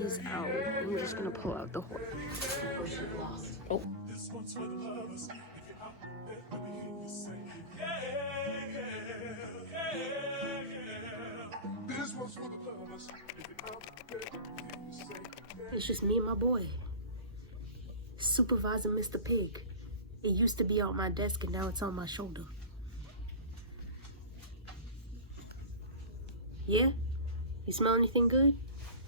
is out. I'm just gonna pull out the hoya. Oh. This one's for the lovers. If you're out there, let me hear you say, yeah. This one's for the lovers. If you're out there, let me hear you say, yeah. It's just me and my boy. Supervisor Mr. Pig. It used to be on my desk and now it's on my shoulder. Yeah? You smell anything good?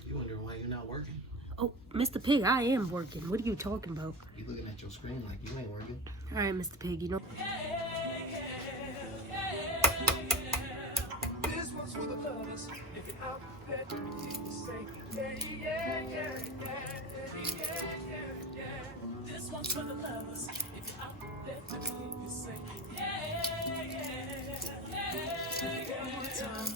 You wondering why you're not working? Oh, Mr. Pig, I am working. What are you talking about? You looking at your screen like you ain't working. All right, Mr. Pig, you know. This one's for the lovers. If you're out there, you say, yeah. This one's for the lovers. If you're out there, you say, yeah. One more time.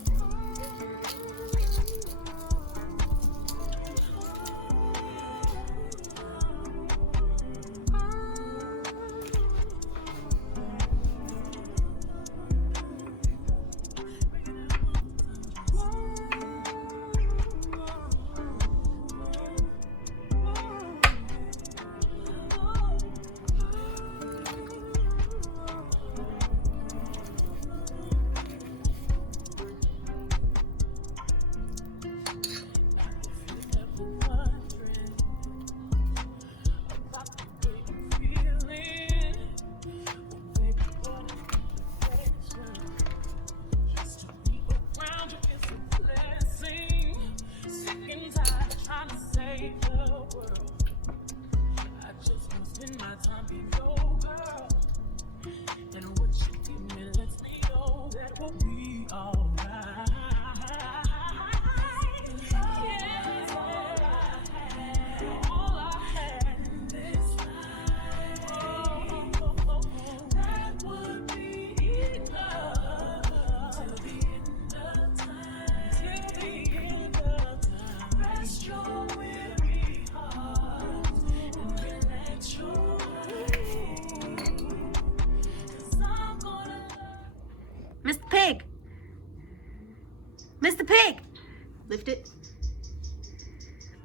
Mr. Pig! Mr. Pig! Lift it.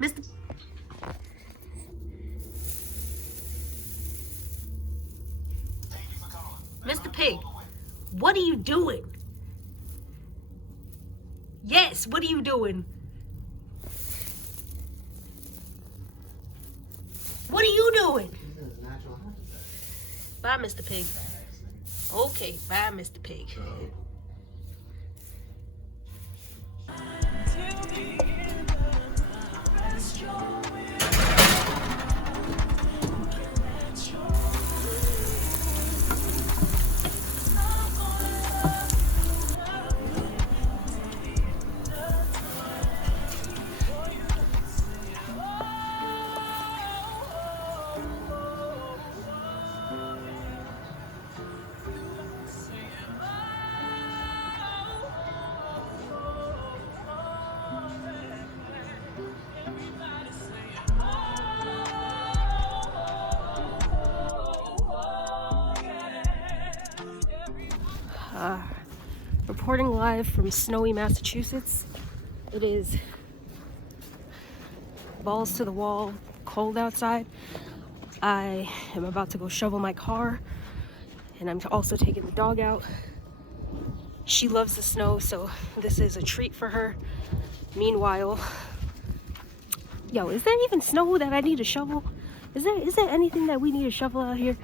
Mr. Mr. Pig, what are you doing? Yes, what are you doing? What are you doing? Bye, Mr. Pig. Okay, bye, Mr. Pig. Reporting live from snowy Massachusetts. It is balls to the wall, cold outside. I am about to go shovel my car, and I'm also taking the dog out. She loves the snow, so this is a treat for her. Meanwhile, yo, is there even snow that I need to shovel? Is there anything that we need to shovel out here?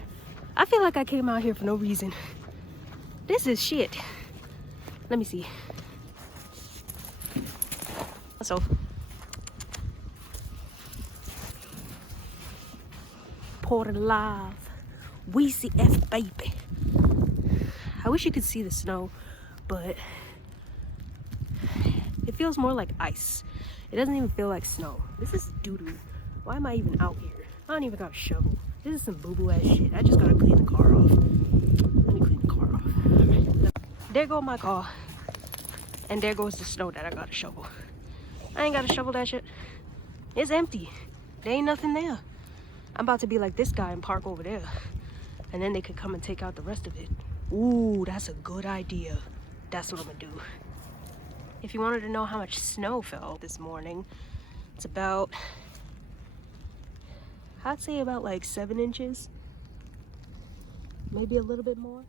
I feel like I came out here for no reason. This is shit. Let me see. So, Port Alive, Weezy F baby. I wish you could see the snow, but it feels more like ice. It doesn't even feel like snow. This is doo-doo. Why am I even out here? I don't even got a shovel. This is some boo-boo ass shit. I just gotta clean the car off. Let me clean the car off. Right. There goes my car. And there goes the snow that I gotta shovel. I ain't gotta shovel that shit. It's empty. There ain't nothing there. I'm about to be like this guy and park over there. And then they could come and take out the rest of it. Ooh, that's a good idea. That's what I'm gonna do. If you wanted to know how much snow fell this morning, It's about, I'd say about like 7 inches, maybe a little bit more.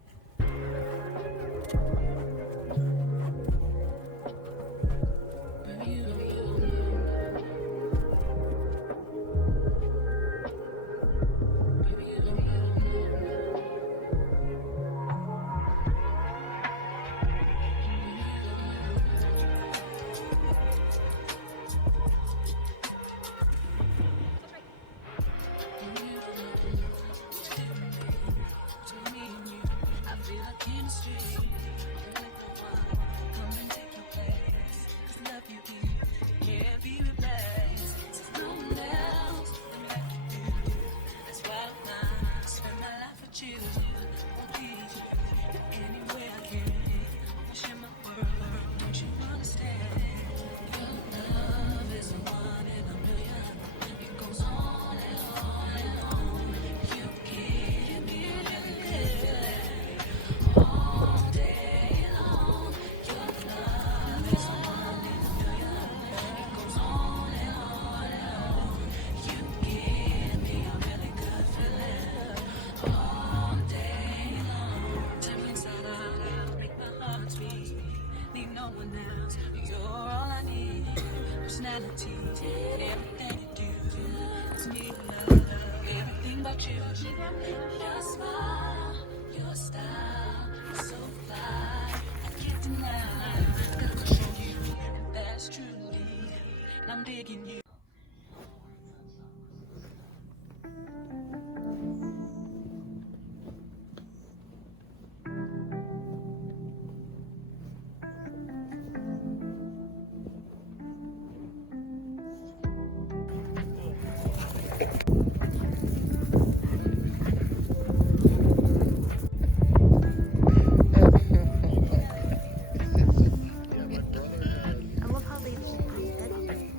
I love how they keep her head.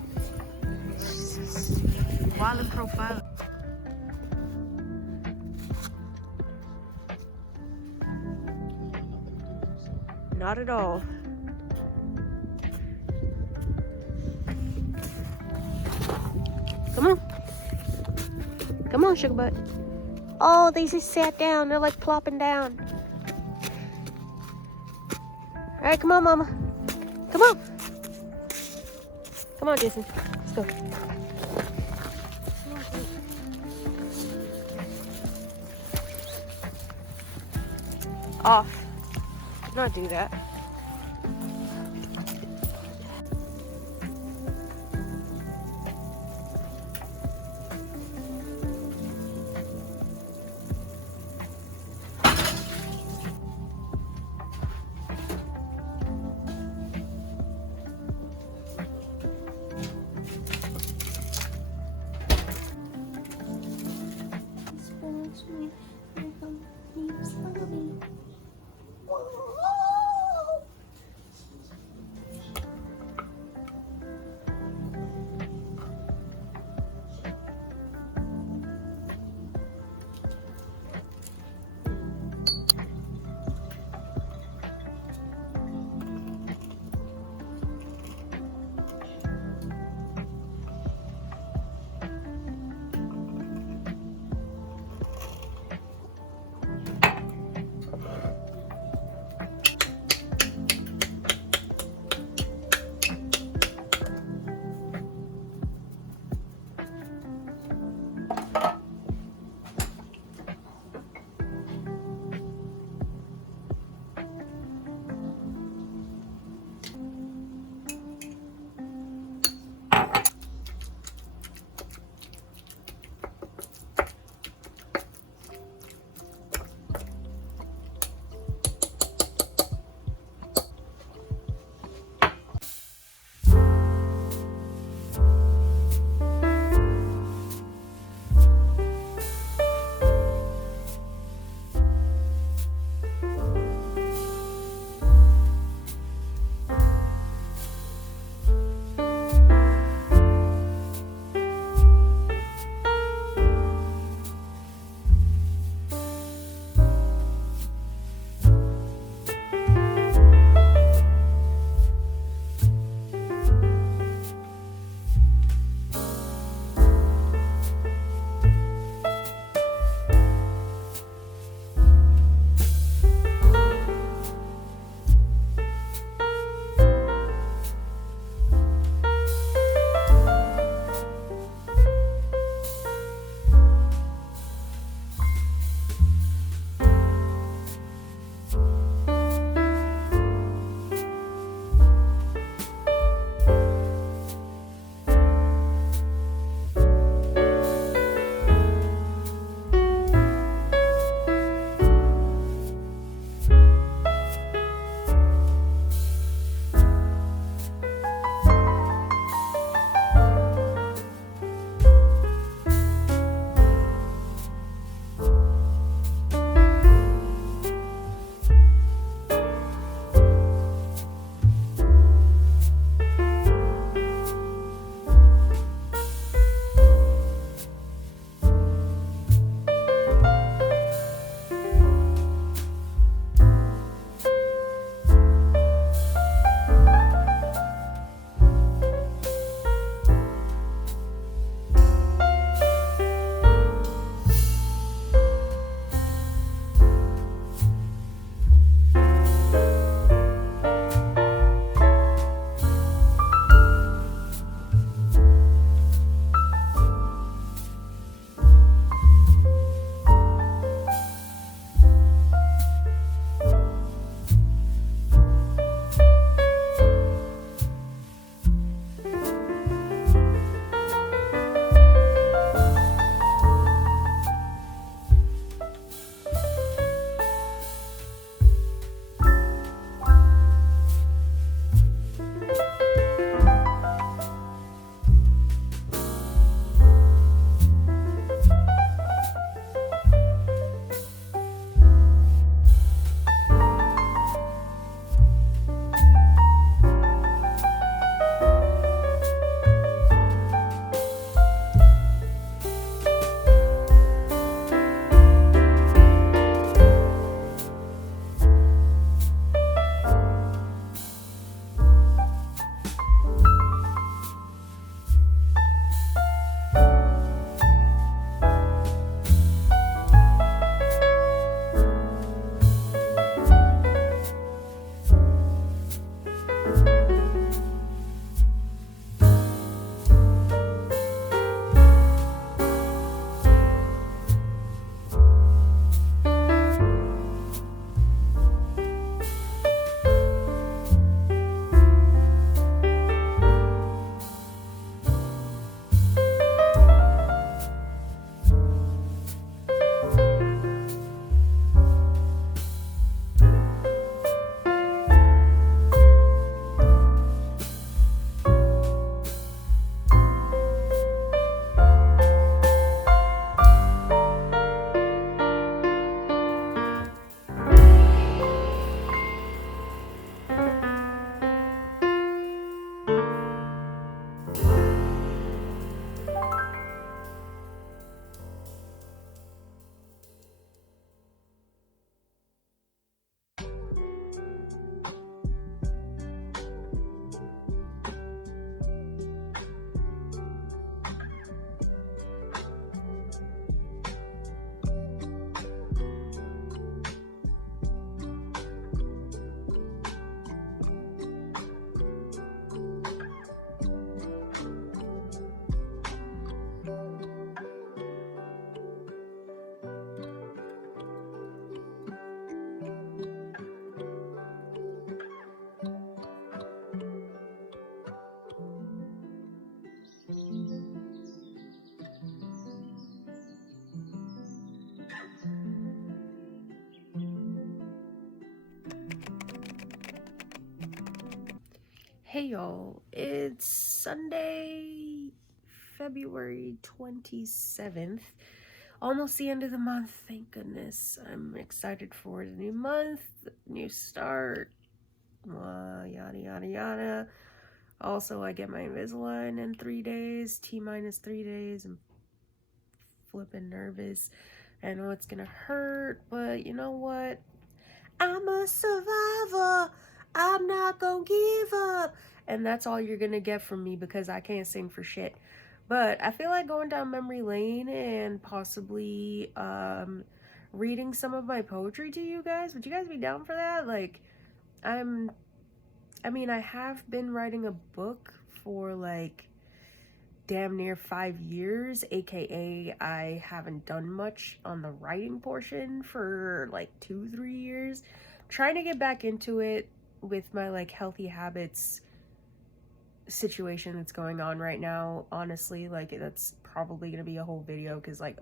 While in profile. Not at all. Come on. Come on, sugar butt. Oh, they just sat down. They're like plopping down. All right, come on, mama. Come on. Come on, Jason. Let's go. Off. Do not do that. Hey y'all, it's Sunday, February 27th. Almost the end of the month, thank goodness. I'm excited for the new month, new start, yada yada yada. Also, I get my Invisalign in 3 days, T-minus 3 days. I'm flipping nervous. I know it's gonna hurt, but you know what? I'm a survivor. I'm not gonna give up. And that's all you're gonna get from me because I can't sing for shit. But I feel like going down memory lane and possibly reading some of my poetry to you guys. Would you guys be down for that? Like, I have been writing a book for like damn near 5 years, aka I haven't done much on the writing portion for like 2-3 years. Trying to get back into it with my like healthy habits situation that's going on right now. Honestly, like that's probably gonna be a whole video because like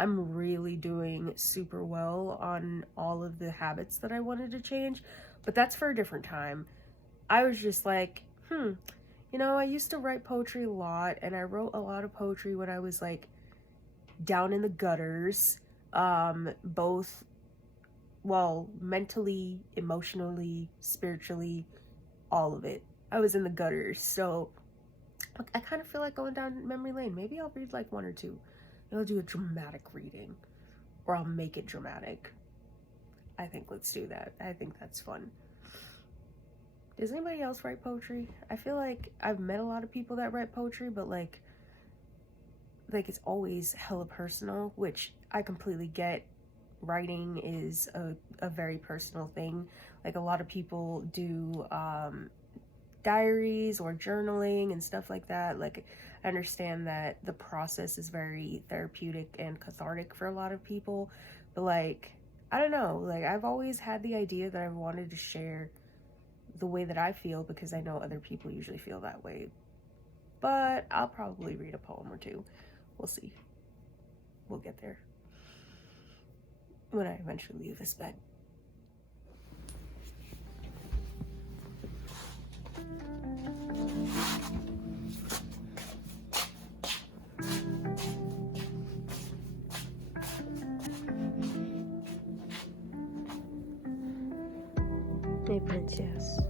I'm really doing super well on all of the habits that I wanted to change, but that's for a different time. I was just like, you know, I used to write poetry a lot, and I wrote a lot of poetry when I was like down in the gutters, both, well, mentally, emotionally, spiritually, all of it. I was in the gutters, so I kind of feel like going down memory lane. Maybe I'll read like 1 or 2. Maybe I'll do a dramatic reading, or I'll make it dramatic. I think let's do that. I think that's fun. Does anybody else write poetry? I feel like I've met a lot of people that write poetry, but like it's always hella personal, which I completely get. Writing is a very personal thing. Like a lot of people do diaries or journaling and stuff like that. Like I understand that the process is very therapeutic and cathartic for a lot of people, but like I don't know, like I've always had the idea that I wanted to share the way that I feel because I know other people usually feel that way. But I'll probably read a poem or 2. We'll see. We'll get there when I eventually leave this bed. Hey, princess.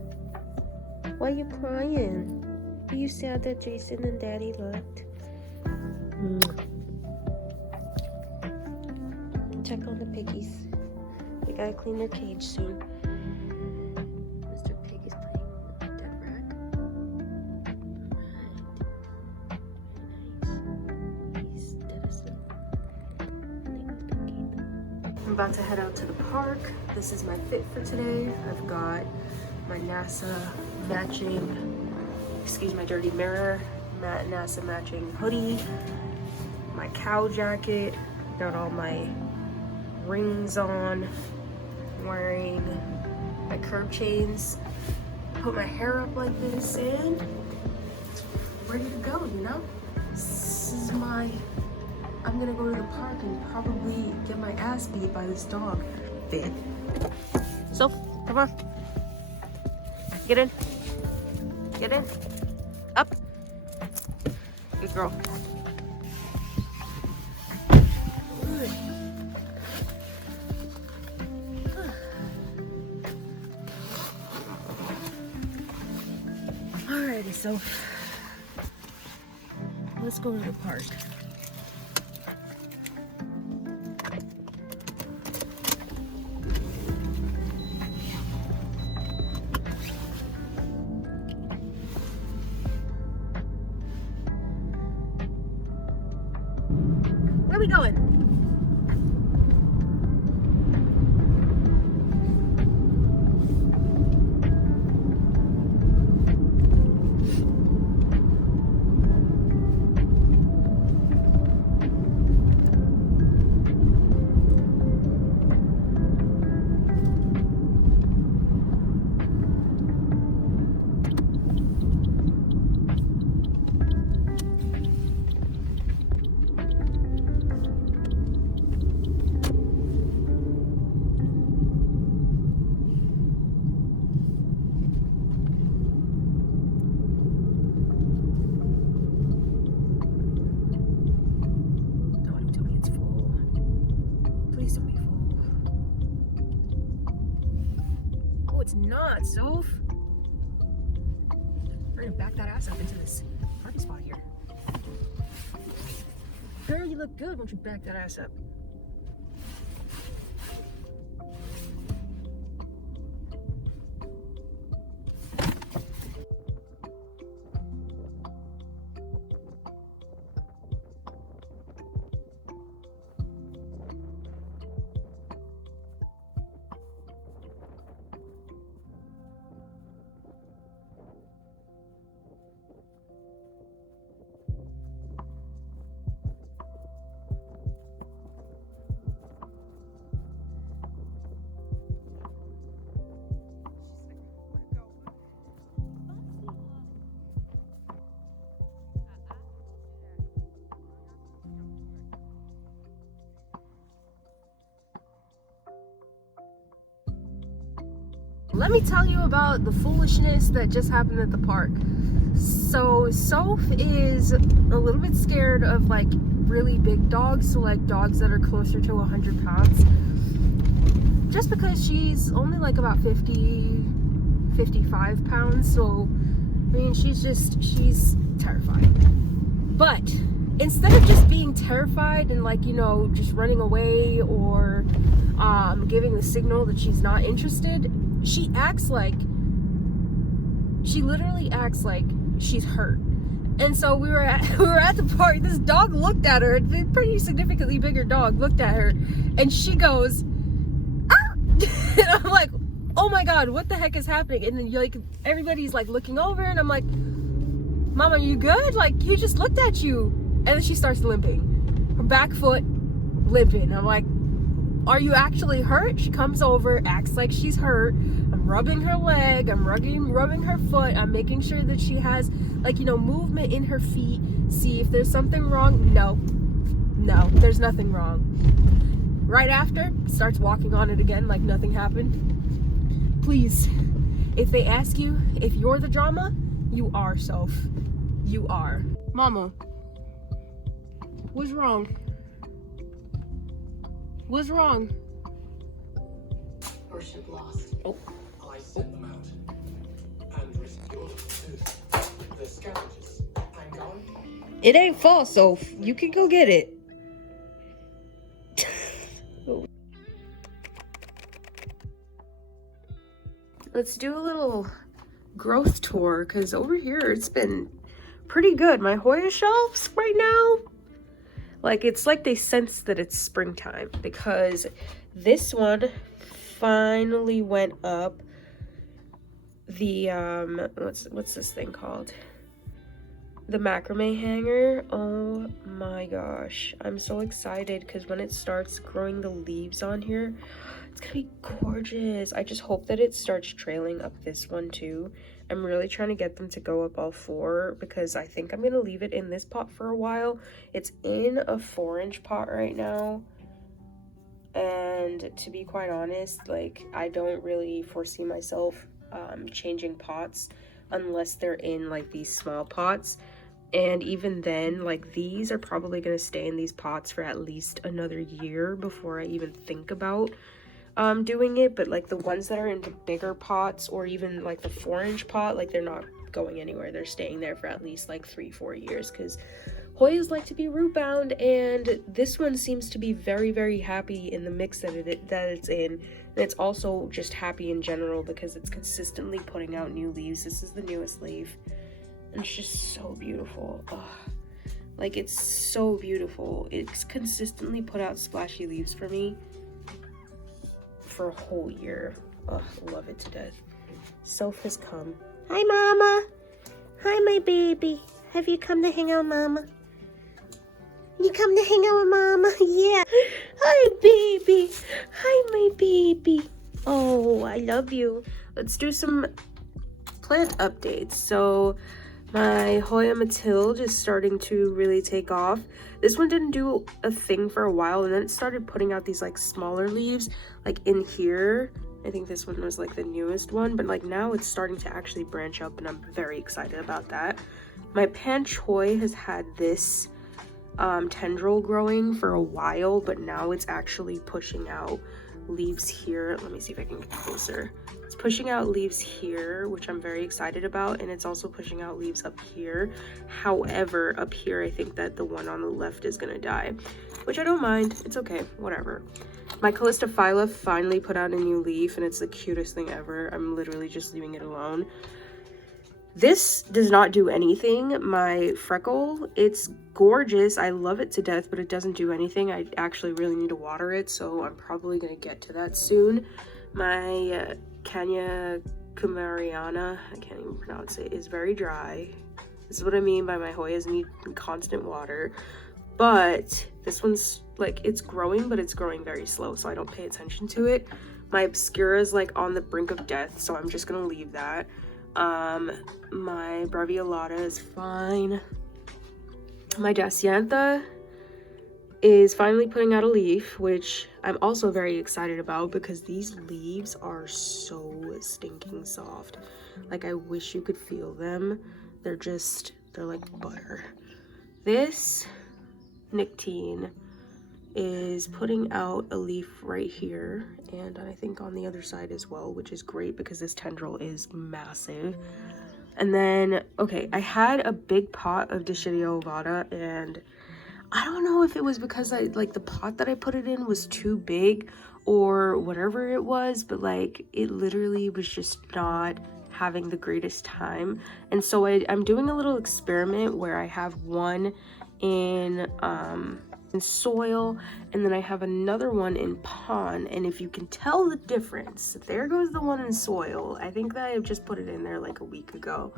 Why you crying? Are you sad that Jason and Daddy left? Check on the piggies. We gotta clean their cage soon. Mr. Pig is playing with the dead rat. Right. He's dead asleep. I'm about to head out to the park. This is my fit for today. I've got my NASA matching, excuse my dirty mirror, NASA matching hoodie, my cow jacket, got all my rings on, wearing my curb chains, put my hair up like this, and ready to go, you know? This is I'm gonna go to the park and probably get my ass beat by this dog fit. So, come on. Get in. Get in. Up. Good girl. Alrighty, so let's go to the park. Where are we going? it's not, Soph. We're gonna back that ass up into this parking spot here. Girl, you look good once you back that ass up. Let me tell you about the foolishness that just happened at the park. So Soph is a little bit scared of like really big dogs, so like dogs that are closer to 100 pounds. Just because she's only like about 55 pounds, so I mean she's terrified. But instead of just being terrified and like, you know, just running away or giving the signal that she's not interested, she literally acts like she's hurt. And so we were at the park. This dog looked at her, a pretty significantly bigger dog looked at her, and she goes, ah! And I'm like, oh my god, what the heck is happening? And then like everybody's like looking over, and I'm like, Mama, you good? Like, he just looked at you. And then she starts limping, her back foot limping. I'm like, are you actually hurt? She comes over, acts like she's hurt. I'm rubbing her leg, I'm rubbing her foot. I'm making sure that she has, like, you know, movement in her feet. See if there's something wrong. No, there's nothing wrong. Right after, starts walking on it again like nothing happened. Please, if they ask you if you're the drama, you are, Soph. You are. Mama, what's wrong? What's wrong? Worship lost. Oh. I sent them out. And risked yours too. The scavengers. I'm gone. It ain't false, Soph. You can go get it. Let's do a little growth tour, because over here it's been pretty good. My hoya shelves right now, like, it's like they sense that it's springtime, because this one finally went up. The what's this thing called? The macrame hanger. Oh my gosh, I'm so excited, because when it starts growing the leaves on here, it's gonna be gorgeous. I just hope that it starts trailing up this one too. I'm really trying to get them to go up all four, because I think I'm gonna leave it in this pot for a while. It's in a 4-inch pot right now, and to be quite honest, like, I don't really foresee myself changing pots unless they're in like these small pots. And even then, like, these are probably gonna stay in these pots for at least another year before I even think about doing it. But like the ones that are in the bigger pots, or even like the 4-inch pot, like, they're not going anywhere. They're staying there for at least like 3-4 years, because hoyas like to be root bound, and this one seems to be very, very happy in the mix that it's in. And it's also just happy in general because it's consistently putting out new leaves. This is the newest leaf, and it's just so beautiful. Ugh. Like, it's so beautiful. It's consistently put out splashy leaves for me for a whole year. Ugh, love it to death. Soph has come. Hi, Mama. Hi, my baby. Have you come to hang out with Mama? You come to hang out with Mama? Yeah. Hi, baby. Hi, my baby. Oh, I love you. Let's do some plant updates. So my Hoya Matilde is starting to really take off. This one didn't do a thing for a while, and then it started putting out these like smaller leaves, like in here. I think this one was like the newest one, but like now it's starting to actually branch up, and I'm very excited about that. My Pan Choi has had this tendril growing for a while, but now it's actually pushing out leaves here. Let me see if I can get closer. It's pushing out leaves here, which I'm very excited about, and it's also pushing out leaves up here. However, up here, I think that the one on the left is gonna die, which I don't mind. It's okay, whatever. My Calistophylla finally put out a new leaf, and it's the cutest thing ever. I'm literally just leaving it alone. This does not do anything. My freckle, it's gorgeous. I love it to death, but it doesn't do anything. I actually really need to water it, so I'm probably gonna get to that soon. My Canya Kumariana, I can't even pronounce it, is very dry. This is what I mean by my Hoyas need constant water. But this one's like, it's growing, but it's growing very slow, so I don't pay attention to it. My Obscura is like on the brink of death, so I'm just gonna leave that. My Braviolata is fine. My Daciantha is finally putting out a leaf, which I'm also very excited about because these leaves are so stinking soft. Like, I wish you could feel them. They're like butter. This Nictine is putting out a leaf right here, and I think on the other side as well, which is great because this tendril is massive. And then, okay, I had a big pot of Dischidia ovata, and I don't know if it was because the pot that I put it in was too big or whatever it was, but like it literally was just not having the greatest time. And so I'm doing a little experiment where I have one in soil, and then I have another one in pond. And if you can tell the difference, there goes the one in soil. I think that I just put it in there like a week ago,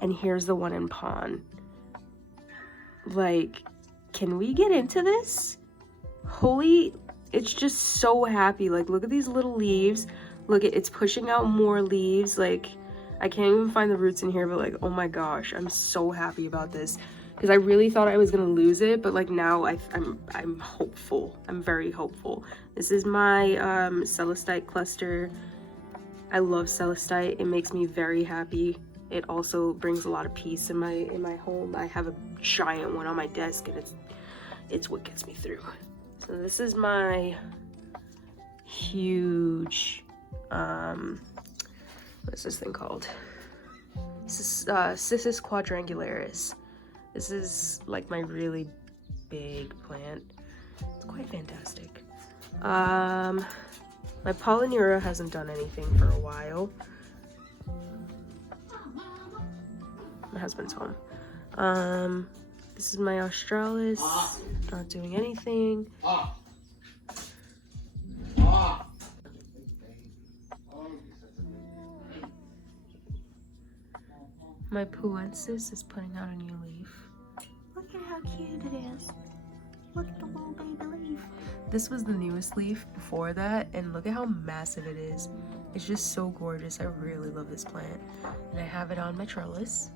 and here's the one in pond. Like, can we get into this? Holy, it's just so happy. Like, look at these little leaves. Look at, it's pushing out more leaves. Like, I can't even find the roots in here, but like, oh my gosh, I'm so happy about this. Because I really thought I was gonna lose it, but like now I'm hopeful. I'm very hopeful. This is my Celestite cluster. I love Celestite. It makes me very happy. It also brings a lot of peace in my home. I have a giant one on my desk, and it's what gets me through. So this is my huge what's this thing called? This is Cissus quadrangularis. This is like my really big plant. It's quite fantastic. My Polynura hasn't done anything for a while. My husband's home. This is my Australis, not doing anything. My Puensis is putting out a new leaf. Look at how cute it is. Look at the little baby leaf. This was the newest leaf before that, and look at how massive it is. It's just so gorgeous. I really love this plant. And I have it on my trellis.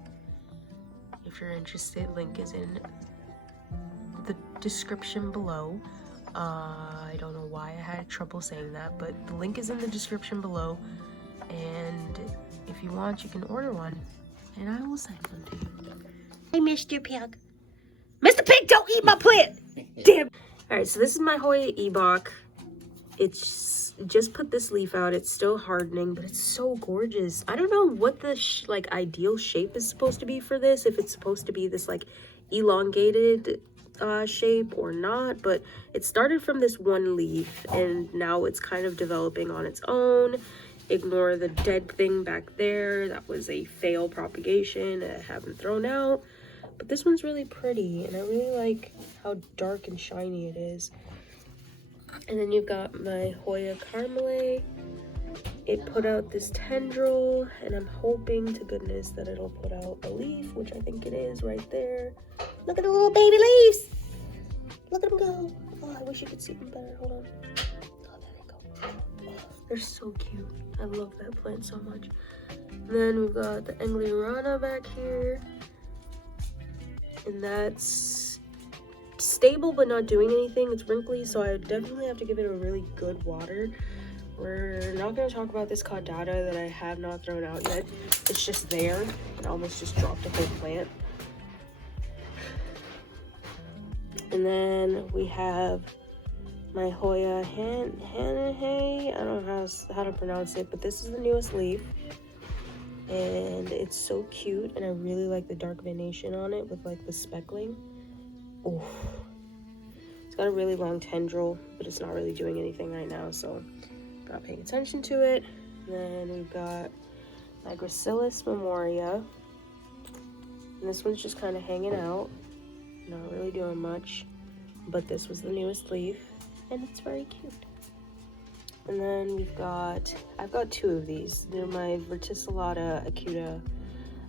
If you're interested, link is in the description below. I don't know why I had trouble saying that, but the link is in the description below. And if you want, you can order one, and I will send one to you. Hey, Mr. Pig. Mr. Pig, don't eat my plant! Damn. Alright, so this is my Hoya Ebok. It's just put this leaf out. It's still hardening, but it's so gorgeous. I don't know what the ideal shape is supposed to be for this. If it's supposed to be this like elongated shape or not, but it started from this one leaf, and now it's kind of developing on its own. Ignore the dead thing back there. That was a fail propagation I haven't thrown out. But this one's really pretty, and I really like how dark and shiny it is. And then you've got my Hoya Carmele. It put out this tendril, and I'm hoping to goodness that it'll put out a leaf, which I think it is right there. Look at the little baby leaves! Look at them go! Oh, I wish you could see them better. Hold on. Oh, there they go. Oh, they're so cute. I love that plant so much. And then we've got the Angliurana back here. And that's stable but not doing anything. It's wrinkly, so I definitely have to give it a really good water. We're not going to talk about this caudata that I have not thrown out yet. It's just there. I almost just dropped a whole plant. And then we have My hoya Hanahay. I don't know how to pronounce it, but this is the newest leaf. And it's so cute, and I really like the dark venation on it with like the speckling. Oh, it's got a really long tendril, but it's not really doing anything right now, so not paying attention to it. And then we've got my Gracilis memoria, and this one's just kind of hanging out, not really doing much, but this was the newest leaf, and it's very cute. And then I've got two of these. They're my Verticillata acuta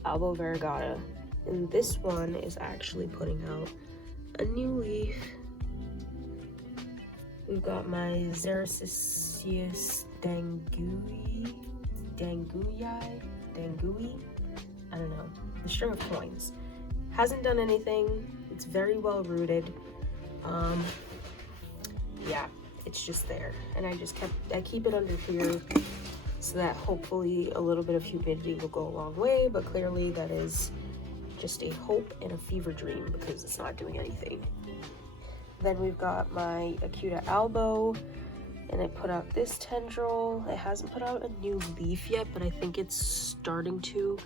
albo variegata, and this one is actually putting out a new leaf. We've got my Xericius dangui, I don't know, the string of coins. Hasn't done anything. It's very well rooted. Yeah, it's just there, and I keep it under here so that hopefully a little bit of humidity will go a long way, but clearly that is just a hope and a fever dream because it's not doing anything. Then we've got my acuta albo, and it put out this tendril. It hasn't put out a new leaf yet, but I think it's starting to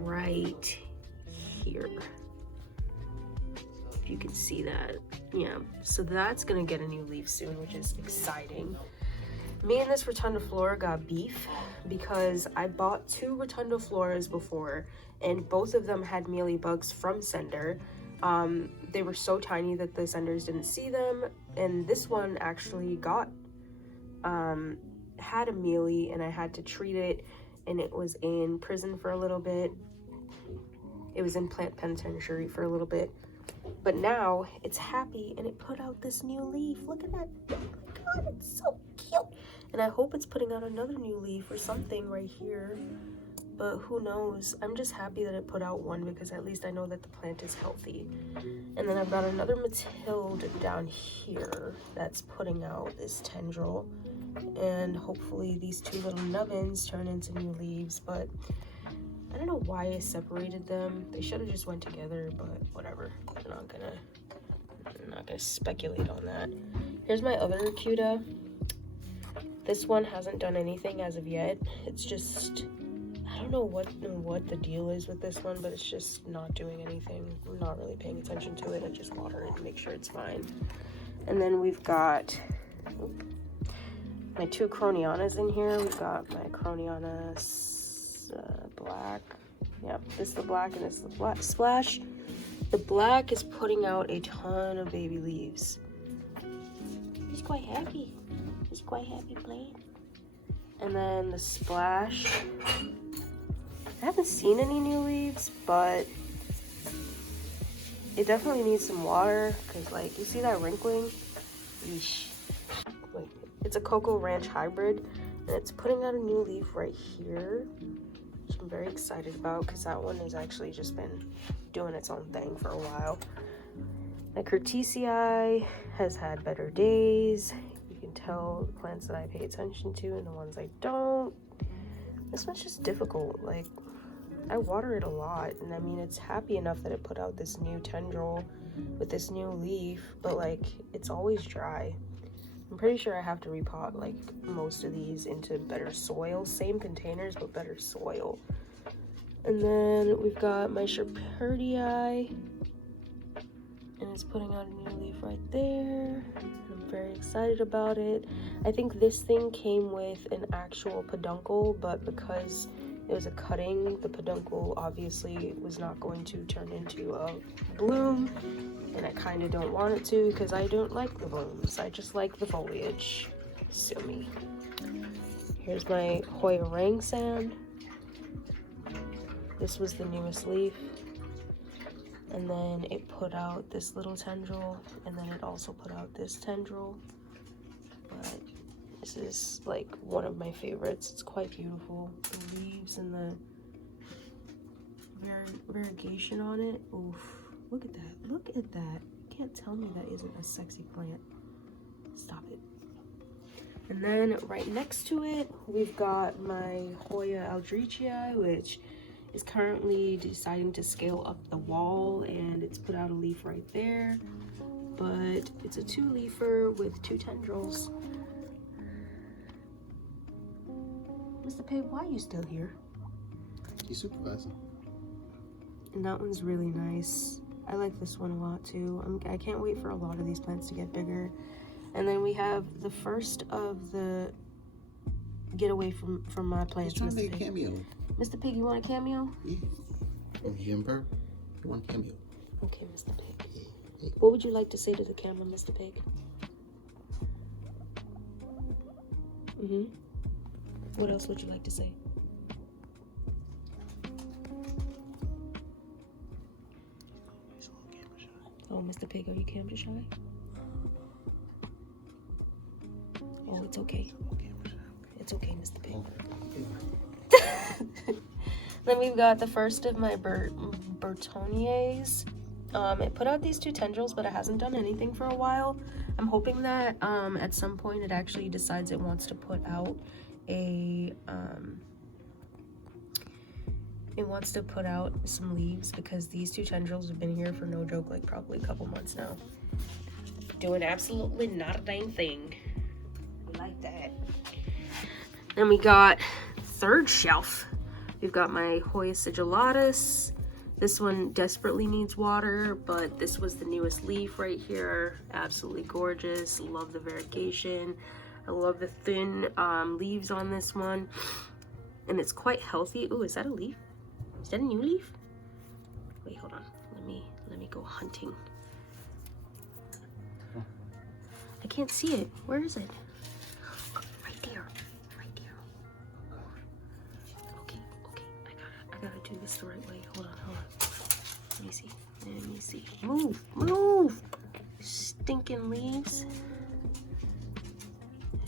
right here. If you can see that. Yeah, so that's gonna get a new leaf soon, which is exciting. Me and this rotundiflora got beef because I bought two rotundifloras before, and both of them had mealybugs from sender. They were so tiny that the senders didn't see them, and this one actually had a mealy, and I had to treat it, and it was in prison for a little bit. It was in plant penitentiary for a little bit, but now it's happy, and it put out this new leaf. Look at that. Oh my god, it's so cute. And I hope it's putting out another new leaf or something right here, but who knows. I'm just happy that it put out one because at least I know that the plant is healthy. And then I've got another Matilde down here that's putting out this tendril, and hopefully these two little nubbins turn into new leaves, but I don't know why I separated them. They should have just went together, but whatever. I'm not gonna speculate on that. Here's my other acuta. This one hasn't done anything as of yet. It's just, I don't know what the deal is with this one, but it's just not doing anything. I'm not really paying attention to it. I just water it and make sure it's fine. And then we've got my two Cronianas in here. We've got my Croniana black. Yep, this is the black and this is the black splash. The black is putting out a ton of baby leaves. He's quite happy. He's quite happy playing. And then the splash, I haven't seen any new leaves, but it definitely needs some water because, like, you see that wrinkling? Yeesh. Wait, it's a Cocoa Ranch hybrid, and it's putting out a new leaf right here, which I'm very excited about because that one has actually just been doing its own thing for a while. My Curtisii has had better days. You can tell the plants that I pay attention to and the ones I don't. This one's just difficult. Like, I water it a lot, and I mean, it's happy enough that it put out this new tendril with this new leaf, but like, it's always dry. I'm pretty sure I have to repot like most of these into better soil, same containers but better soil. And then we've got my Sherperdii, and it's putting out a new leaf right there. I'm very excited about it. I think this thing came with an actual peduncle, but because it was a cutting, the peduncle obviously was not going to turn into a bloom, and I kind of don't want it to because I don't like the blooms. I just like the foliage. Sue me. Here's my Hoya Rang Sand. This was the newest leaf, and then it put out this little tendril, and then it also put out this tendril. But this is like one of my favorites. It's quite beautiful. The leaves and the variegation on it. Oof, look at that. Look at that. You can't tell me that isn't a sexy plant. Stop it. And then right next to it, we've got my Hoya Aldrichii, which is currently deciding to scale up the wall, and it's put out a leaf right there. but it's a 2-leafer with 2 tendrils. Mr. Pig, why are you still here? He's supervising. And that one's really nice. I like this one a lot too. I can't wait for a lot of these plants to get bigger. And then we have the first of the get away from my plants. He's trying to Mr. make a Pig. cameo. Mr. Pig, you want a cameo? Yeah. You hear him purr? You want a cameo? Okay, Mr. Pig. What would you like to say to the camera, Mr. Pig? What else would you like to say? Oh, Mr. Pig, are you camera shy? Oh, it's okay. It's okay, Mr. Pig. Then we've got the first of my Bertoniers. It put out these 2 tendrils, but it hasn't done anything for a while. I'm hoping that at some point it actually decides it wants to put out some leaves, because these 2 tendrils have been here for no joke, like probably a couple months now. Doing absolutely not a dang thing. We like that. Then we got third shelf. We've got my Hoya sigillatus. This one desperately needs water, but this was the newest leaf right here. Absolutely gorgeous. Love the variegation. I love the thin leaves on this one. And it's quite healthy. Ooh, is that a leaf? Is that a new leaf? Wait, hold on. Let me go hunting. I can't see it. Where is it? Right there. Right there. Okay. I gotta do this the right way. Hold on. Let me see. Move! Stinking leaves.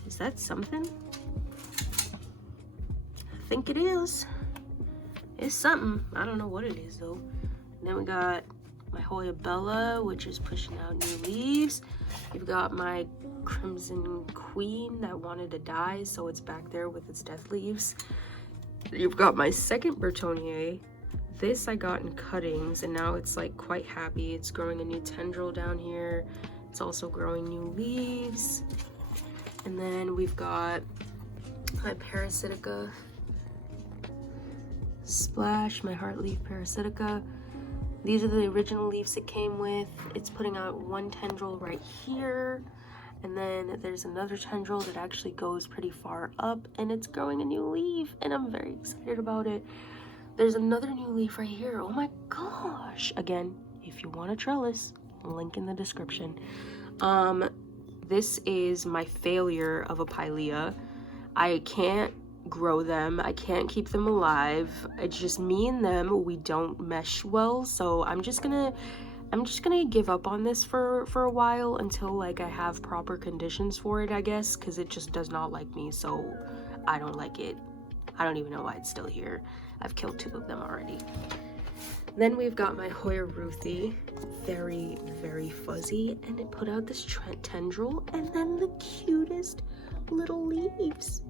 Is that something? I think it is. It's something. I don't know what it is though. And then we got my Hoya Bella, which is pushing out new leaves. You've got my Crimson Queen that wanted to die, so it's back there with its death leaves. You've got my second Bertonier. This I got in cuttings, and now it's like quite happy. It's growing a new tendril down here. It's also growing new leaves. And then we've got my Parasitica Splash, my Heartleaf Parasitica. These are the original leaves it came with. It's putting out 1 tendril right here. And then there's another tendril that actually goes pretty far up, and it's growing a new leaf, and I'm very excited about it. There's another new leaf right here. Oh my gosh. Again, if you want a trellis, link in the description. This is my failure of a pilea. I can't grow them. I can't keep them alive. It's just me and them. We don't mesh well. So I'm just gonna give up on this for a while until like I have proper conditions for it, I guess, because it just does not like me. So I don't like it. I don't even know why it's still here. I've killed 2 of them already. Then we've got my Hoya Ruthie, very, very fuzzy, and it put out this tendril and then the cutest little leaves.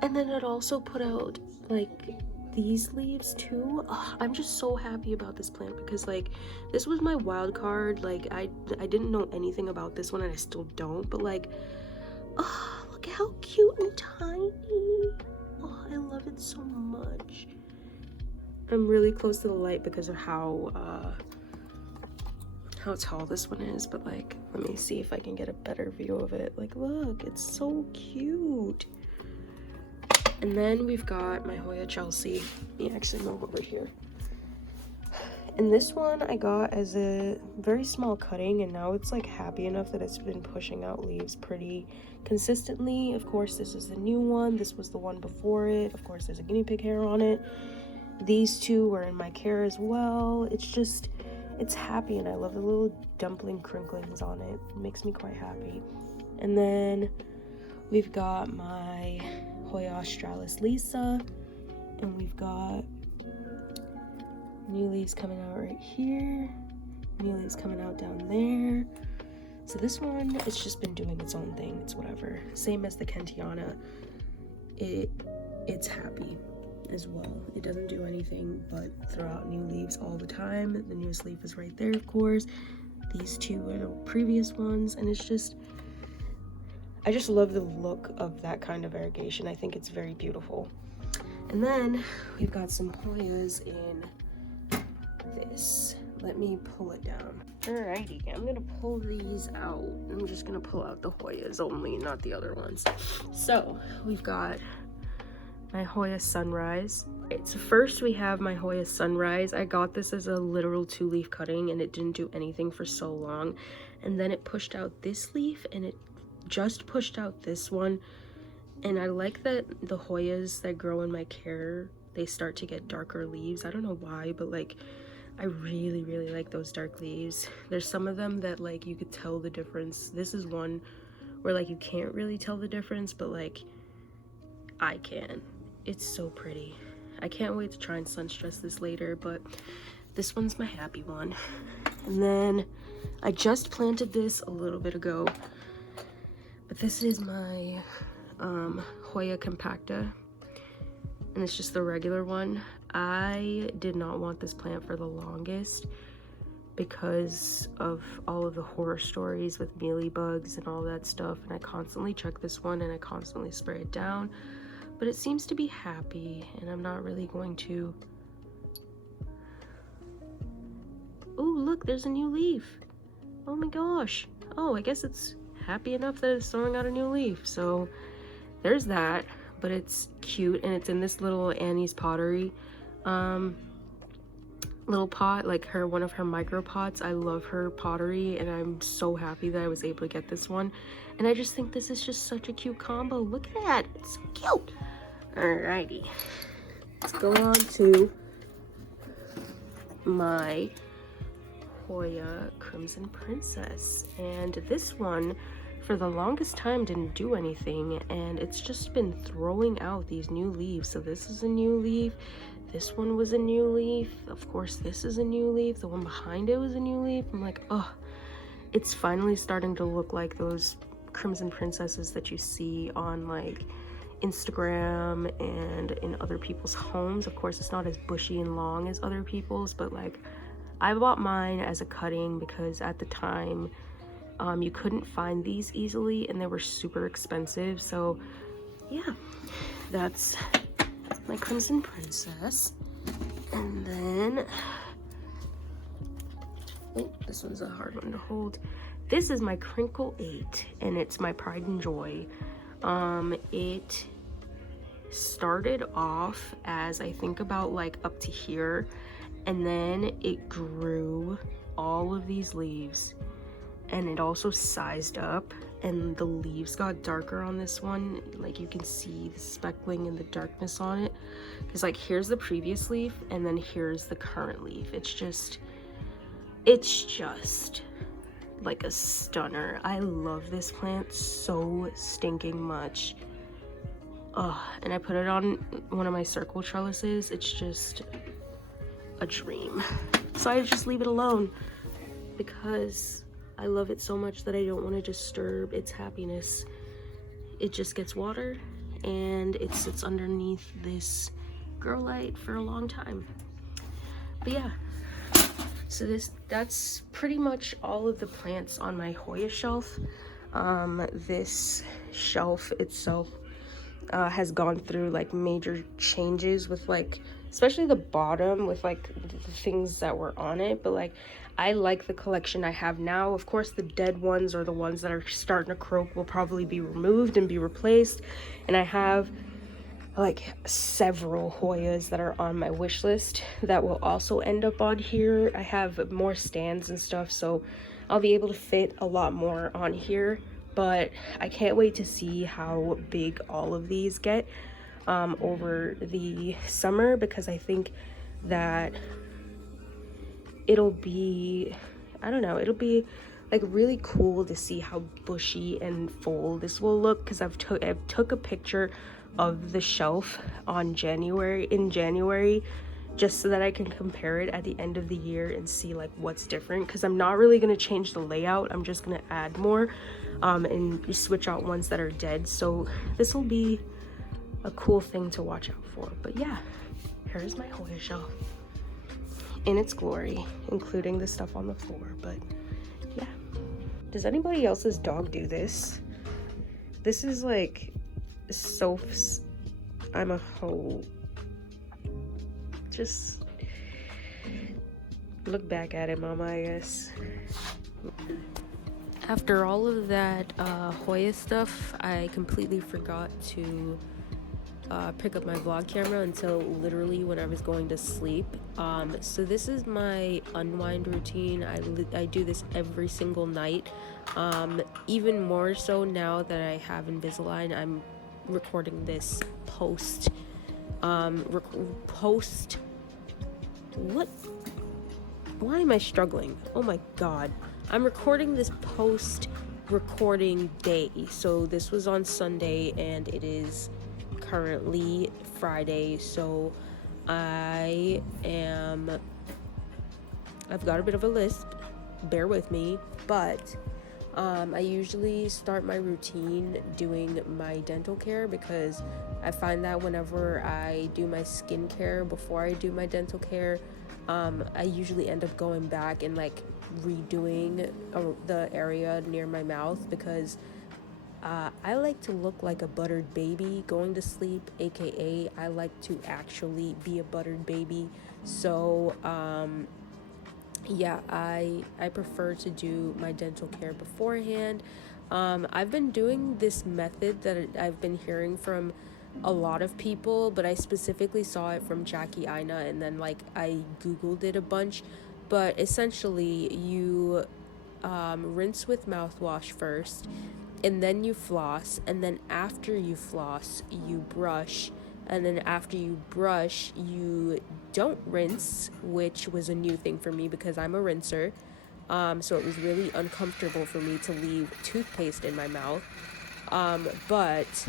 And then it also put out like these leaves too. Oh, I'm just so happy about this plant because like this was my wild card. Like I didn't know anything about this one, and I still don't, but like, oh, look how cute and tiny. Oh, I love it so much. I'm really close to the light because of how tall this one is, but like, let me see if I can get a better view of it. Like, look, it's so cute. And then we've got my Hoya Chelsea. Let me actually move over here. And this one I got as a very small cutting, and now it's like happy enough that it's been pushing out leaves pretty consistently. Of course, this is the new one. This was the one before it. Of course, there's a guinea pig hair on it. These 2 were in my care as well. It's just, it's happy, and I love the little dumpling crinklings on it. It makes me quite happy. And then we've got my Hoya Australis Lisa, and we've got new leaves coming out right here, new leaves coming out down there. So this one, it's just been doing its own thing. It's whatever. Same as the Kentiana. It's happy as well. It doesn't do anything but throw out new leaves all the time. The newest leaf is right there, of course. These two are the previous ones, and it's just, I just love the look of that kind of variegation. I think it's very beautiful. And then we've got some hoyas in this. Let me pull it down. Alrighty, I'm gonna pull these out. I'm just gonna pull out the hoyas only, not the other ones. So we've got my Hoya Sunrise. So first we have my Hoya Sunrise. I got this as a literal 2-leaf cutting, and it didn't do anything for so long. And then it pushed out this leaf, and it just pushed out this one. And I like that the Hoyas that grow in my care, they start to get darker leaves. I don't know why, but like I really, really like those dark leaves. There's some of them that like you could tell the difference. This is one where like you can't really tell the difference, but like I can. It's so pretty. I can't wait to try and sun stress this later, but this one's my happy one. And then I just planted this a little bit ago, but this is my Hoya compacta, and it's just the regular one. I did not want this plant for the longest because of all of the horror stories with mealybugs and all that stuff, and I constantly check this one and I constantly spray it down, but it seems to be happy, and I'm not really going to. Oh look, there's a new leaf. Oh my gosh. Oh, I guess it's happy enough that it's throwing out a new leaf. So there's that, but it's cute, and it's in this little Annie's pottery little pot, like one of her micro pots. I love her pottery, and I'm so happy that I was able to get this one, and I just think this is just such a cute combo. Look at that, it's so cute. Alrighty, let's go on to my Hoya Crimson Princess, and this one for the longest time didn't do anything, and it's just been throwing out these new leaves. So this is a new leaf, this one was a new leaf, of course this is a new leaf, the one behind it was a new leaf. I'm like, oh, it's finally starting to look like those Crimson Princesses that you see on like Instagram and in other people's homes. Of course it's not as bushy and long as other people's, but like I bought mine as a cutting because at the time you couldn't find these easily, and they were super expensive. So yeah, that's my Crimson Princess. And then, oh, this one's a hard one to hold. This is my Crinkle 8, and it's my pride and joy. It started off as, I think, about like up to here, and then it grew all of these leaves, and it also sized up, and the leaves got darker on this one. Like you can see the speckling and the darkness on it, because like here's the previous leaf and then here's the current leaf. It's just like a stunner. I love this plant so stinking much. And I put it on one of my circle trellises. It's just a dream. So I just leave it alone because I love it so much that I don't want to disturb its happiness. It just gets watered, and it sits underneath this grow light for a long time. But yeah, so that's pretty much all of the plants on my Hoya shelf. This shelf itself has gone through like major changes with like, especially the bottom with like the things that were on it, but like I like the collection I have now. Of course, the dead ones or the ones that are starting to croak will probably be removed and be replaced. And I have like several Hoyas that are on my wish list that will also end up on here. I have more stands and stuff, so I'll be able to fit a lot more on here. But I can't wait to see how big all of these get over the summer, because I think that it'll be, I don't know, it'll be like really cool to see how bushy and full this will look, because I've took a picture of the shelf in January just so that I can compare it at the end of the year and see like what's different, because I'm not really going to change the layout. I'm just going to add more and switch out ones that are dead. So this will be a cool thing to watch out for. But yeah, here's my Hoya shelf in its glory, including the stuff on the floor. But Does anybody else's dog do this? This is like so. I'm a hoe. Just look back at it, mama, I guess. After all of that Hoya stuff, I completely forgot to pick up my vlog camera until literally when I was going to sleep. So this is my unwind routine. I do this every single night. Even more so now that I have Invisalign, I'm recording this post. What? Why am I struggling? Oh my god. I'm recording this post recording day. So this was on Sunday and it is currently Friday. So I've got a bit of a lisp. Bear with me, but I usually start my routine doing my dental care because I find that whenever I do my skincare before I do my dental care, I usually end up going back and like redoing the area near my mouth because I like to look like a buttered baby going to sleep, aka I like to actually be a buttered baby. So yeah, I prefer to do my dental care beforehand. I've been doing this method that I've been hearing from a lot of people, but I specifically saw it from Jackie Aina, and then like I googled it a bunch. But essentially, you rinse with mouthwash first, and then you floss, and then after you floss, you brush, and then after you brush, you don't rinse, which was a new thing for me because I'm a rinser. So it was really uncomfortable for me to leave toothpaste in my mouth. But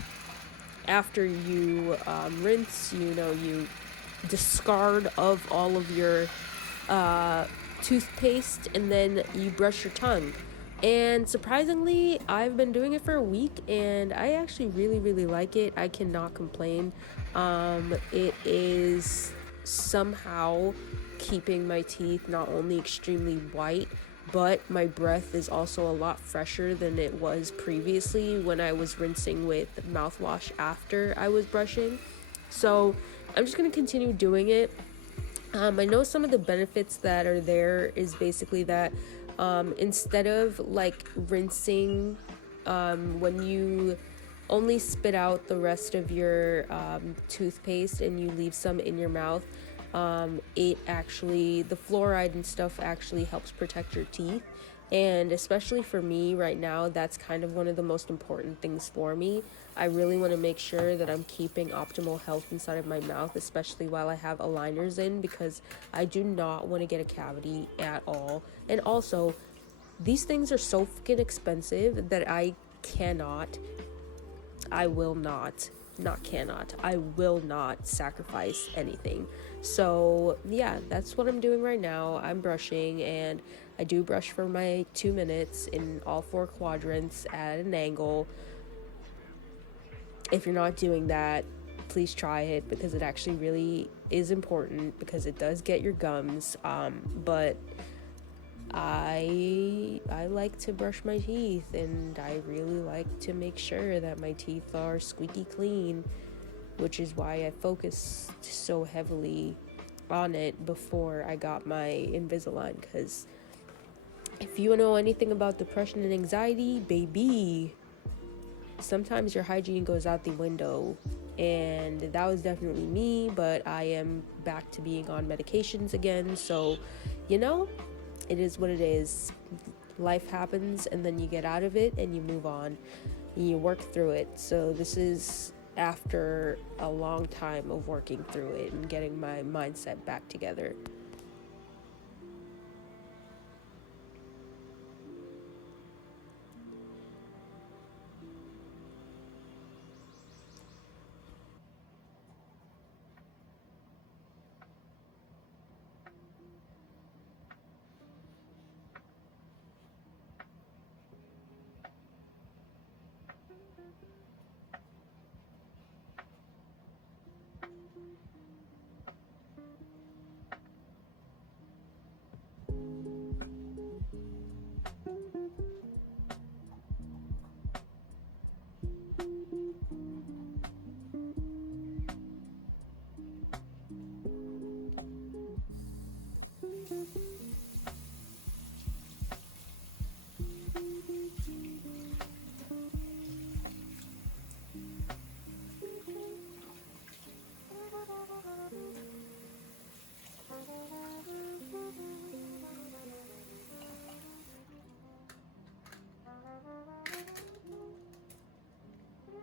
after you rinse, you discard of all of your toothpaste, and then you brush your tongue. And surprisingly, I've been doing it for a week and I actually really like it. I cannot complain. It is somehow keeping my teeth not only extremely white, but my breath is also a lot fresher than it was previously when I was rinsing with mouthwash after I was brushing. So I'm just going to continue doing it. I know some of the benefits that are there is basically that instead of like rinsing, when you only spit out the rest of your toothpaste and you leave some in your mouth, it actually, the fluoride and stuff actually helps protect your teeth. And especially for me right now, that's kind of one of the most important things for me. I really want to make sure that I'm keeping optimal health inside of my mouth, especially while I have aligners in, because I do not want to get a cavity at all. And also, these things are so freaking expensive that I will not sacrifice anything. So yeah, that's what I'm doing right now. I'm brushing, and I do brush for my 2 minutes in all 4 quadrants at an angle. If you're not doing that, please try it because it actually really is important because it does get your gums. But I like to brush my teeth, and I really like to make sure that my teeth are squeaky clean, which is why I focused so heavily on it before I got my Invisalign. Because if you know anything about depression and anxiety, baby, sometimes your hygiene goes out the window. And that was definitely me, but I am back to being on medications again. So, it is what it is. Life happens, and then you get out of it and you move on and you work through it. So this is after a long time of working through it and getting my mindset back together.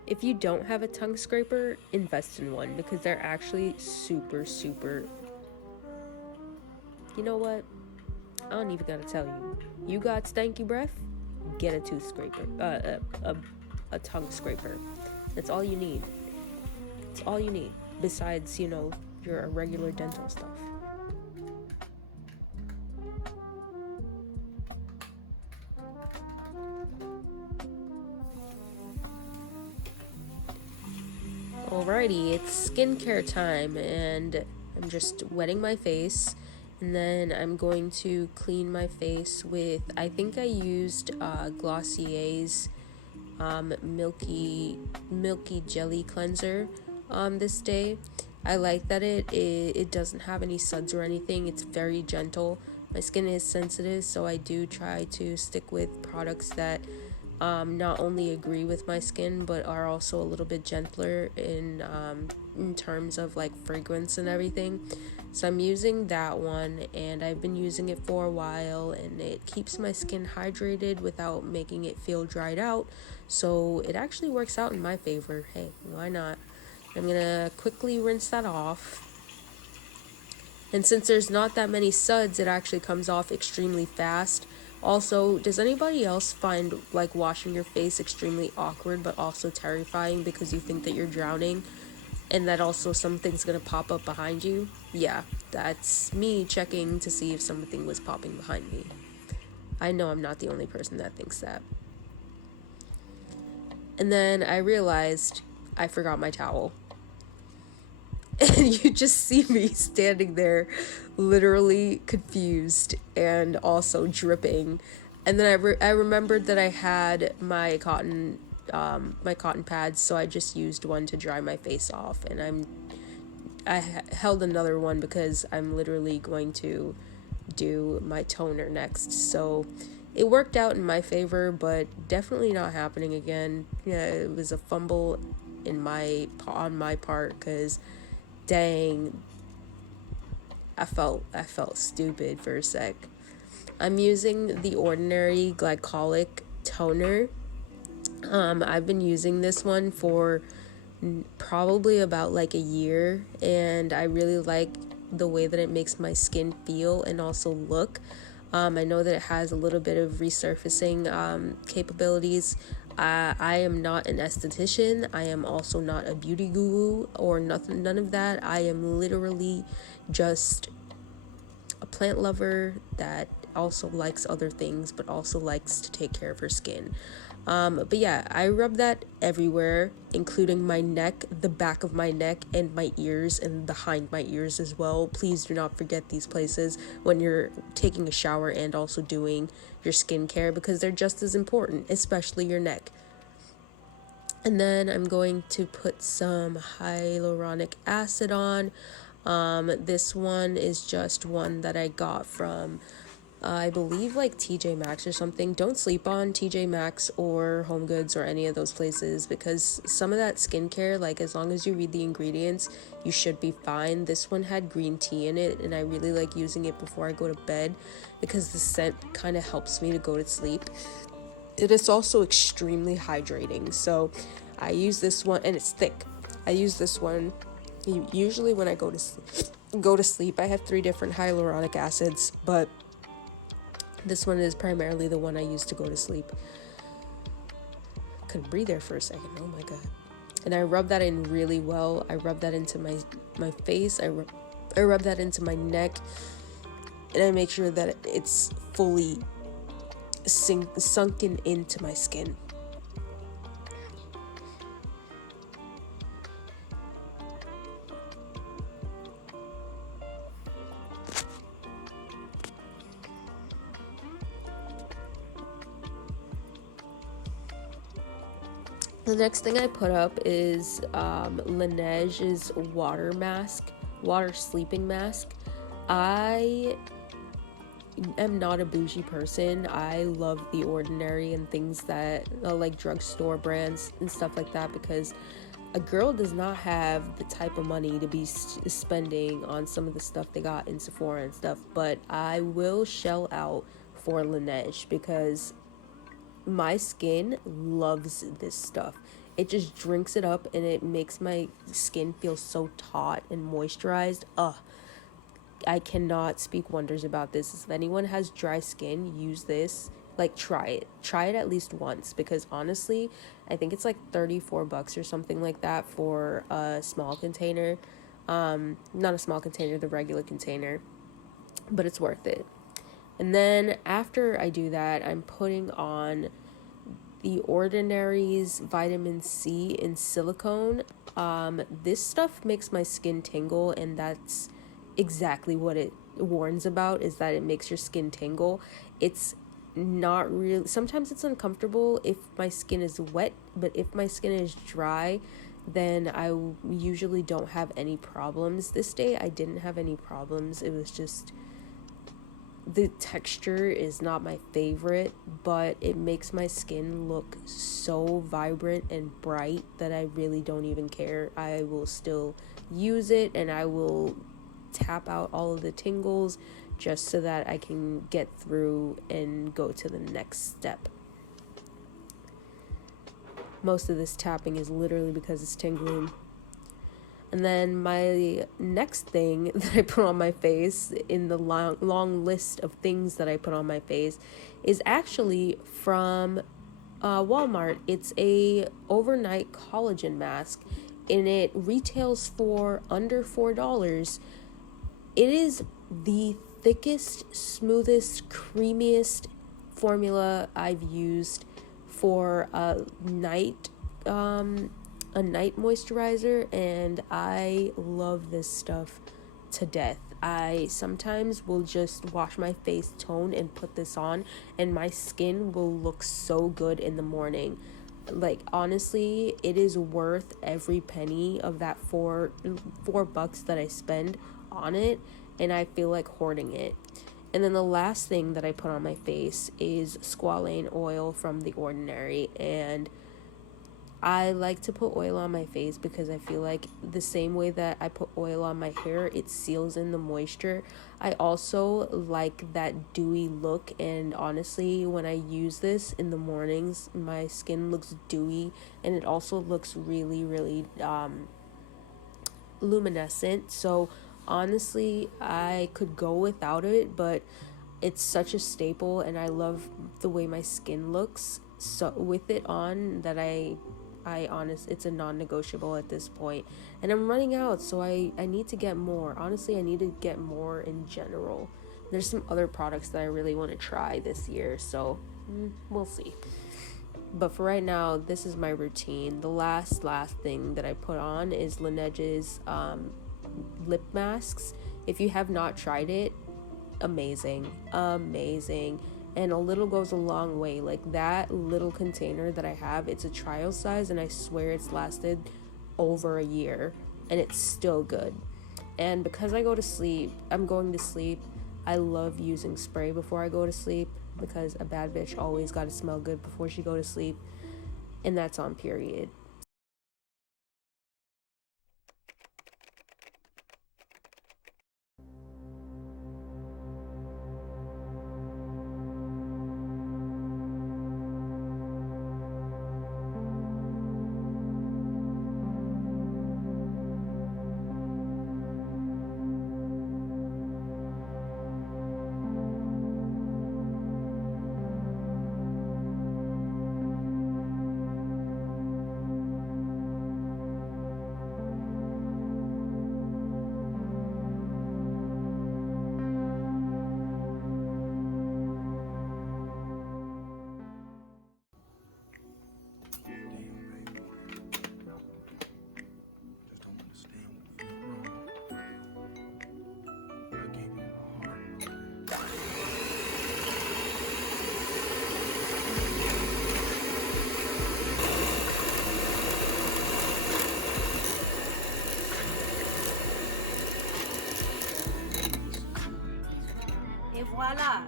If you don't have a tongue scraper, invest in one because they're actually super, super. You know what? I don't even gotta tell you. You got stanky breath? Get a tooth scraper. A tongue scraper. That's all you need. It's all you need. Besides, you know, your regular dental stuff. Alrighty, it's skincare time, and I'm just wetting my face, and then I'm going to clean my face with, I think I used Glossier's milky jelly cleanser this day. I like that it doesn't have any suds or anything. It's very gentle. My skin is sensitive, so I do try to stick with products that not only agree with my skin but are also a little bit gentler in terms of like fragrance and everything. So I'm using that one, and I've been using it for a while, and it keeps my skin hydrated without making it feel dried out, so it actually works out in my favor. Hey, why not? I'm gonna quickly rinse that off. And since there's not that many suds, it actually comes off extremely fast. Also, does anybody else find like washing your face extremely awkward but also terrifying because you think that you're drowning and that also something's gonna pop up behind you? Yeah, that's me checking to see if something was popping behind me. I know I'm not the only person that thinks that. And then I realized I forgot my towel. And you just see me standing there literally confused and also dripping. And then I remembered that I had my cotton pads, so I just used one to dry my face off, and I held another one because I'm literally going to do my toner next. So it worked out in my favor, but definitely not happening again. Yeah, it was a fumble on my part, because dang, I felt stupid for a sec. I'm using the Ordinary Glycolic Toner. I've been using this one for probably about like a year, and I really like the way that it makes my skin feel and also look. I know that it has a little bit of resurfacing capabilities. I am not an esthetician. I am also not a beauty guru or none of that. I am literally just a plant lover that also likes other things but also likes to take care of her skin. But yeah, I rub that everywhere, including my neck, the back of my neck, and my ears, and behind my ears as well. Please do not forget these places when you're taking a shower and also doing your skincare, because they're just as important, especially your neck. And then I'm going to put some hyaluronic acid on. This one is just one that I got from I believe like TJ Maxx or something. Don't sleep on TJ Maxx or Home Goods or any of those places, because some of that skincare, like as long as you read the ingredients, you should be fine. This one had green tea in it, and I really like using it before I go to bed because the scent kind of helps me to go to sleep. It is also extremely hydrating, so I use this one, and it's thick. I use this one usually when I go to sleep. I have 3 different hyaluronic acids, but this one is primarily the one I use to go to sleep. Couldn't breathe there for a second. Oh my god. And I rub that in really well. I rub that into my face. I rub that into my neck. And I make sure that it's fully sunken into my skin. The next thing I put up is Laneige's water sleeping mask. I am not a bougie person. I love The Ordinary and things that like drugstore brands and stuff like that, because a girl does not have the type of money to be spending on some of the stuff they got in Sephora and stuff, but I will shell out for Laneige because my skin loves this stuff. it just drinks it up and it makes my skin feel so taut and moisturized. I cannot speak wonders about this. If anyone has dry skin, use this. Like, try it at least once, because honestly, I think it's like $34 or something like that for a small container. Not a small container, the regular container, but it's worth it. And then after I do that, I'm putting on the Ordinary's vitamin C in silicone. This stuff makes my skin tingle, and that's exactly what it warns about, is that it makes your skin tingle. It's not really, sometimes it's uncomfortable if my skin is wet, but if my skin is dry, then I usually don't have any problems. This day I didn't have any problems. It was just the texture is not my favorite, but it makes my skin look so vibrant and bright that I really don't even care. I will still use it, and I will tap out all of the tingles just so that I can get through and go to the next step. Most of this tapping is literally because it's tingling. And then my next thing that I put on my face in the long list of things that I put on my face is actually from Walmart. It's a overnight collagen mask, and it retails for under $4. It is the thickest, smoothest, creamiest formula I've used for a night moisturizer, and I love this stuff to death. I sometimes will just wash my face tone and put this on, and my skin will look so good in the morning. Like, honestly, it is worth every penny of that $4 that I spend on it, and I feel like hoarding it. And then the last thing that I put on my face is squalane oil from The Ordinary, and I like to put oil on my face because I feel like the same way that I put oil on my hair, it seals in the moisture. I also like that dewy look, and honestly, when I use this in the mornings, my skin looks dewy, and it also looks really, really luminescent. So honestly, I could go without it, but it's such a staple, and I love the way my skin looks. So with it on, that it's a non-negotiable at this point. And I'm running out, so I need to get more. Honestly, I need to get more in general. There's some other products that I really want to try this year, so we'll see. But for right now, this is my routine. The last thing that I put on is Laneige's lip masks. If you have not tried it, amazing. And a little goes a long way. Like, that little container that I have, it's a trial size, and I swear it's lasted over a year, and it's still good. And because I'm going to sleep, I love using spray before I go to sleep, because a bad bitch always gotta smell good before she go to sleep, and that's on period. Et voilà.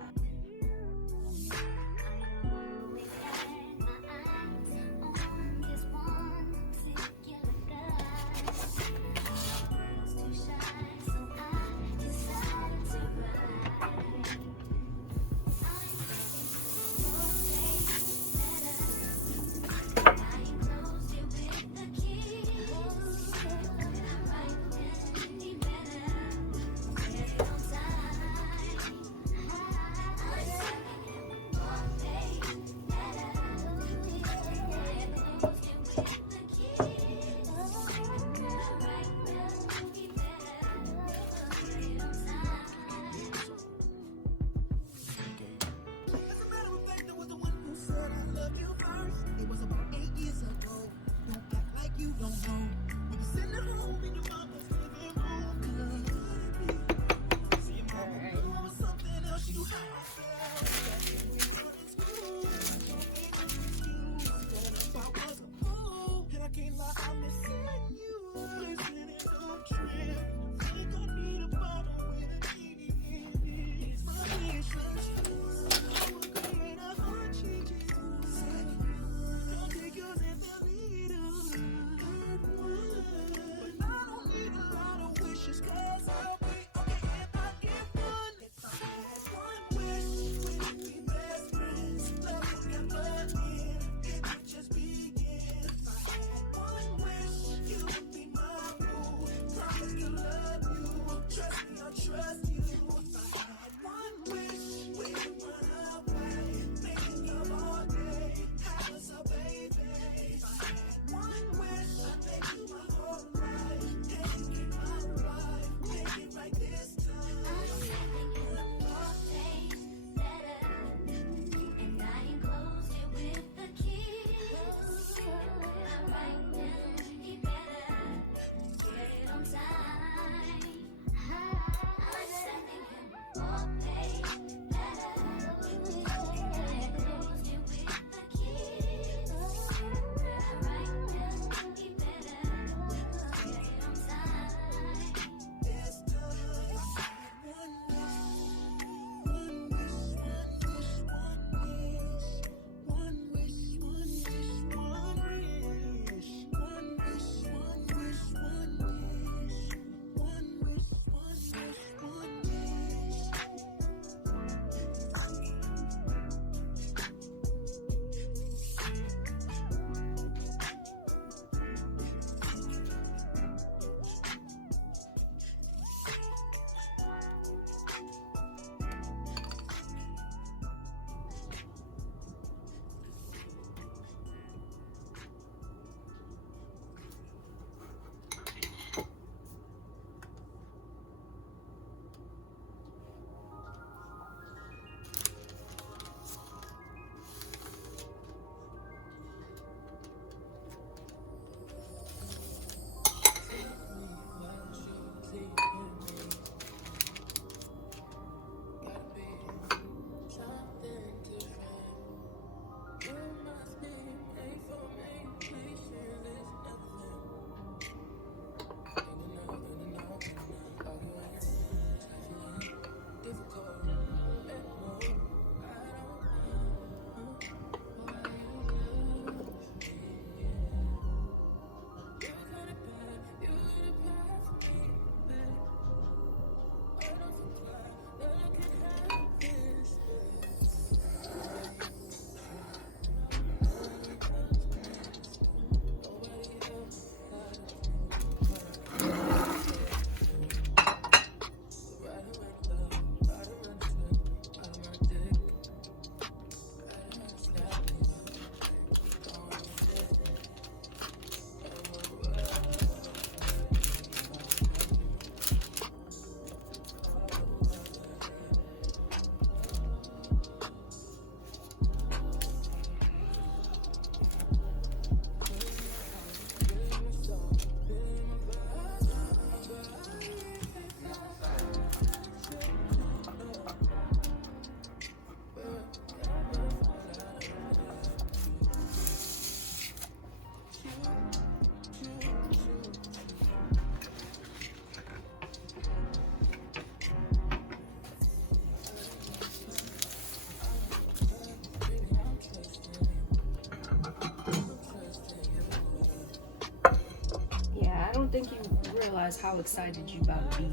realize how excited you about to be.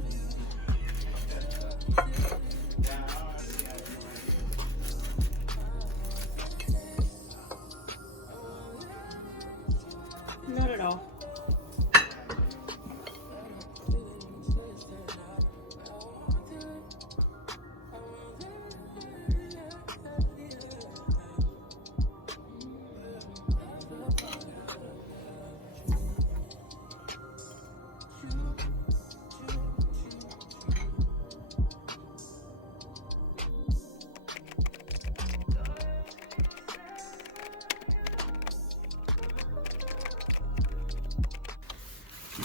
Not at all.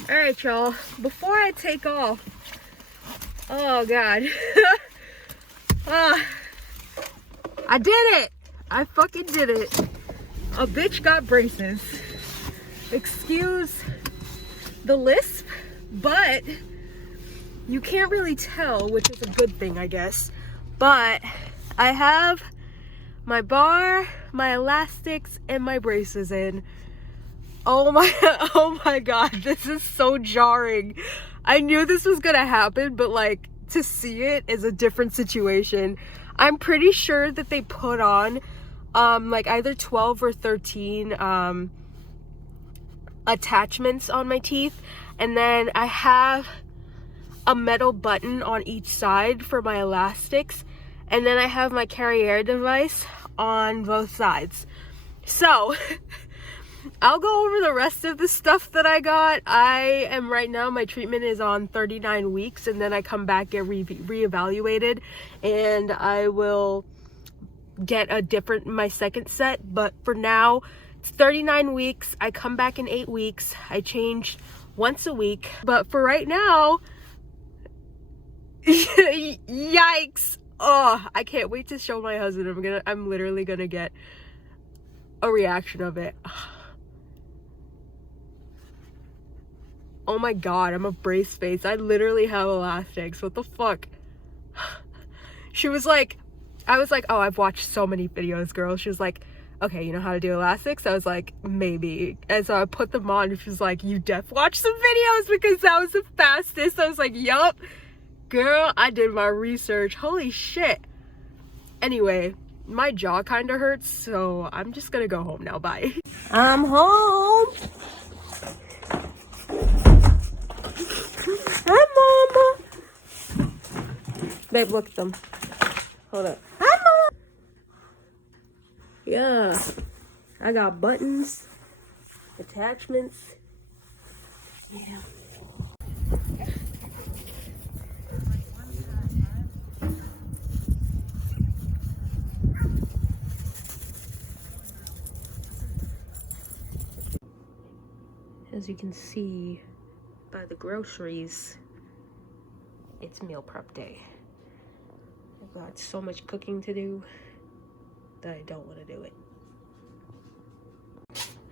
All right, y'all, before I take off, oh God, I did it. I fucking did it. A bitch got braces. Excuse the lisp, but you can't really tell, which is a good thing, I guess. But I have my bar, my elastics, and my braces in. Oh my God, this is so jarring. I knew this was gonna happen, but like, to see it is a different situation. I'm pretty sure that they put on like either 12 or 13 attachments on my teeth, and then I have a metal button on each side for my elastics, and then I have my carrier device on both sides. So I'll go over the rest of the stuff that I got. I am right now, my treatment is on 39 weeks, and then I come back, get reevaluated, and I will get my second set. But for now, it's 39 weeks. I come back in 8 weeks. I change once a week. But for right now, yikes. Oh, I can't wait to show my husband. I'm literally gonna get a reaction of it. Oh my God, I'm a brace face. I literally have elastics. What the fuck? She was like, I was like, oh, I've watched so many videos, girl. She was like, okay, you know how to do elastics? I was like, maybe. And so I put them on, and she was like, you watched some videos because that was the fastest. I was like, yup, girl, I did my research. Holy shit. Anyway, my jaw kind of hurts, so I'm just gonna go home now. Bye. I'm home. Hi, Mama. Babe, look at them. Hold up. Hi, Mama. Yeah. I got buttons, attachments. Yeah. As you can see by the groceries, it's meal prep day. I've got so much cooking to do that I don't want to do it.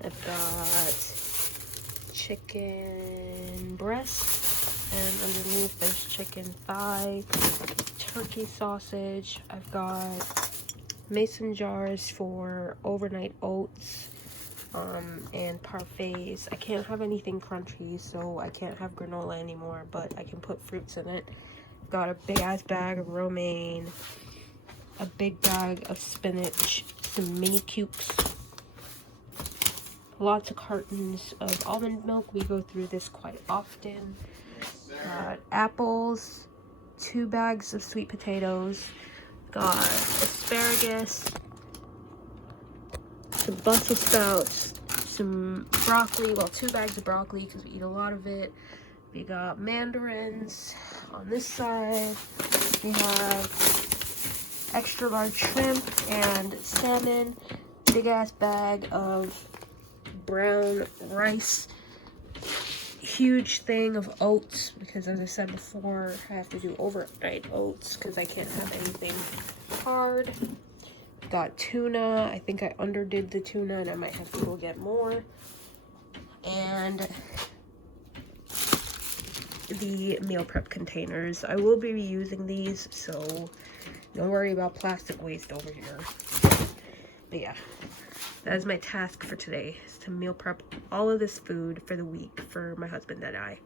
I've got chicken breast, and underneath there's chicken thigh, turkey sausage. I've got mason jars for overnight oats, and parfaits. I can't have anything crunchy, so I can't have granola anymore, but I can put fruits in it. Got a big ass bag of romaine, a big bag of spinach, some mini cubes, lots of cartons of almond milk. We go through this quite often. Got apples, 2 bags of sweet potatoes, got asparagus, some Brussels sprouts, some broccoli, well, 2 bags of broccoli because we eat a lot of it. We got mandarins on this side. We have extra large shrimp and salmon, big ass bag of brown rice, huge thing of oats because, as I said before, I have to do overnight oats because I can't have anything hard. Got tuna. I think I underdid the tuna and I might have to go get more. And the meal prep containers. I will be reusing these, so don't worry about plastic waste over here. But yeah, that is my task for today, is to meal prep all of this food for the week for my husband and I.